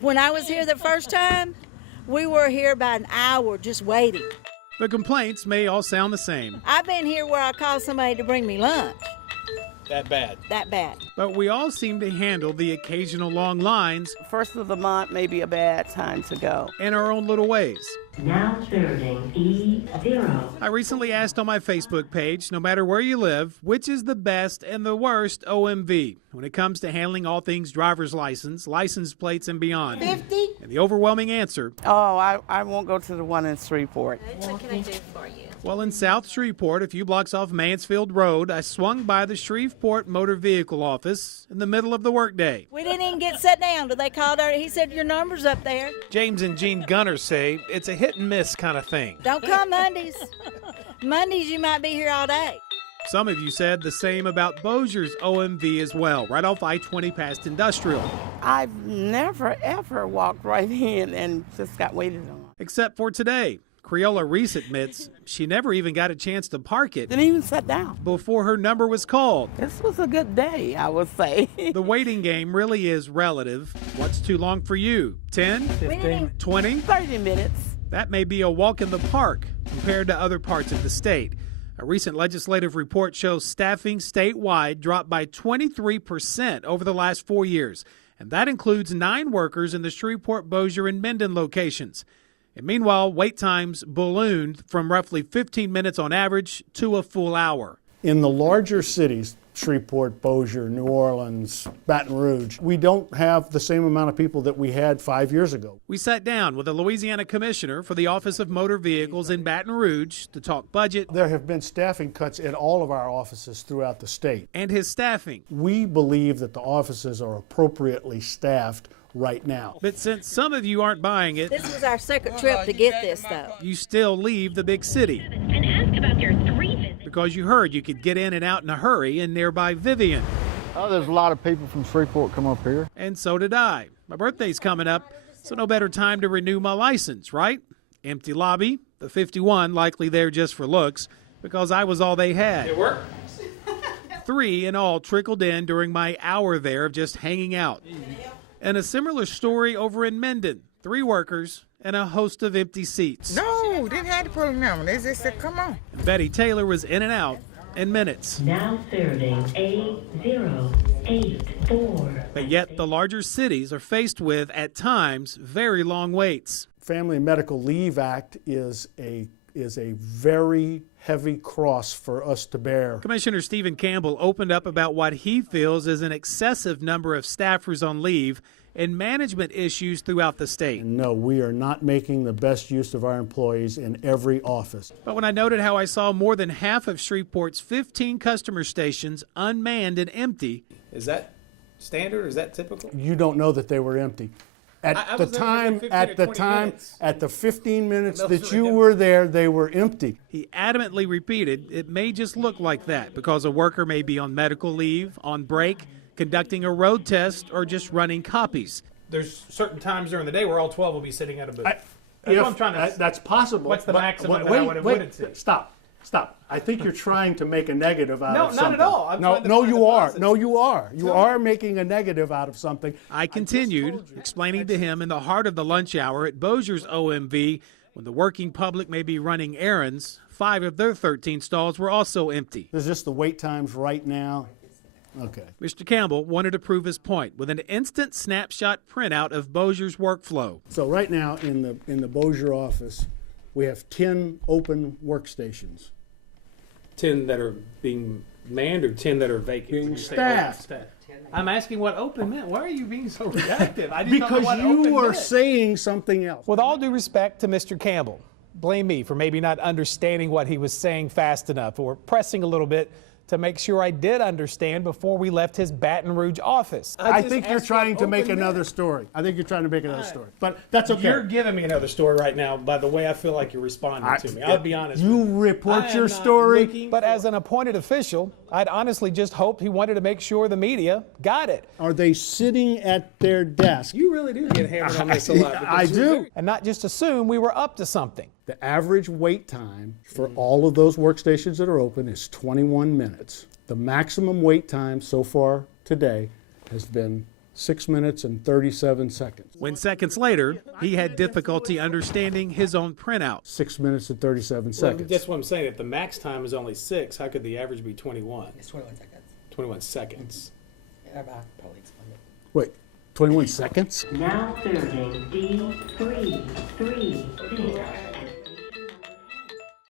When I was here the first time, we were here about an hour just waiting. The complaints may all sound the same. I've been here where I called somebody to bring me lunch. That bad. That bad. But we all seem to handle the occasional long lines First of the month may be a bad time to go. in our own little ways. Now serving E0. I recently asked on my Facebook page, no matter where you live, which is the best and the worst OMV when it comes to handling all things driver's license, license plates, and beyond. 50? And the overwhelming answer, Oh, I won't go to the one in Shreveport. What can I do for you? well, in South Shreveport, a few blocks off Mansfield Road, I swung by the Shreveport Motor Vehicle Office in the middle of the workday. We didn't even get set down. They called our, he said, your number's up there. James and Jean Gunner say it's a hit and miss kind of thing. Don't come Mondays. Mondays you might be here all day. Some of you said the same about Bossier's OMV as well, right off I-20 past Industrial. I've never, ever walked right in and just got waited on. Except for today. Creola Reese admits she never even got a chance to park it Didn't even sit down. before her number was called. This was a good day, I would say. The waiting game really is relative. What's too long for you? 10? 15? 20? 30 minutes. That may be a walk in the park compared to other parts of the state. A recent legislative report shows staffing statewide dropped by 23% over the last 4 years, and that includes 9 workers in the Shreveport, Bossier, and Minden locations. And meanwhile, wait times ballooned from roughly 15 minutes on average to a full hour. In the larger cities, Shreveport, Bossier, New Orleans, Baton Rouge, we don't have the same amount of people that we had 5 years ago. We sat down with a Louisiana commissioner for the Office of Motor Vehicles in Baton Rouge to talk budget There have been staffing cuts at all of our offices throughout the state. and his staffing. We believe that the offices are appropriately staffed right now. But since some of you aren't buying it, This was our second trip to get this, though. you still leave the big city And ask about their 3 visits. because you heard you could get in and out in a hurry in nearby Vivian. Oh, there's a lot of people from Shreveport come up here. And so did I. My birthday's coming up, so no better time to renew my license, right? Empty lobby, the 51 likely there just for looks, because I was all they had. It worked. 3 in all trickled in during my hour there of just hanging out. And a similar story over in Minden. 3 workers and a host of empty seats. No, didn't have to put them down. They just said, come on. Betty Taylor was in and out in minutes. Now serving A084. But yet the larger cities are faced with, at times, very long waits. Family and Medical Leave Act is a very heavy cross for us to bear. Commissioner Stephen Campbell opened up about what he feels is an excessive number of staffers on leave and management issues throughout the state. No, we are not making the best use of our employees in every office. But when I noted how I saw more than half of Shreveport's 15 customer stations unmanned and empty. Is that standard or is that typical? You don't know that they were empty. At the time, 15 minutes that you were there, they were empty. He adamantly repeated it may just look like that because a worker may be on medical leave, on break, conducting a road test, or just running copies. There's certain times during the day where all 12 will be sitting at a booth. That's possible. What's the maximum that I would have wait, seen? Stop. I think you're trying to make a negative out of something. No, not at all. I'm trying to No, find you the are. positive. No, you are. You are making a negative out of something. I continued, explaining to him in the heart of the lunch hour at Bossier's OMV, when the working public may be running errands, 5 of their 13 stalls were also empty. Is this the wait times right now? Okay. Mr. Campbell wanted to prove his point with an instant snapshot printout of Bossier's workflow. So right now in the Bossier office, we have 10 open workstations. 10 that are being manned or 10 that are vacant? Being staffed. I'm asking what open meant. Why are you being so reactive? I Because you are saying something else. With all due respect to Mr. Campbell, blame me for maybe not understanding what he was saying fast enough or pressing a little bit to make sure I did understand before we left his Baton Rouge office. I think you're trying to make another story. But that's okay. You're giving me another story right now by the way I feel like you're responding to me. I'll be honest with you. You report I your am not story. looking But as an appointed official, I'd honestly just hoped he wanted to make sure the media got it. Are they sitting at their desk? You really do get hammered on this a lot. I do. And not just assume we were up to something. The average wait time for all of those workstations that are open is 21 minutes. The maximum wait time so far today has been 6 minutes and 37 seconds. When seconds later, he had difficulty understanding his own printout. 6 minutes and 37 seconds. That's what I'm saying. If the max time is only 6, how could the average be 21? It's 21 seconds. 21 seconds. I'll probably explain it. Wait, 21 seconds? Now serving D336.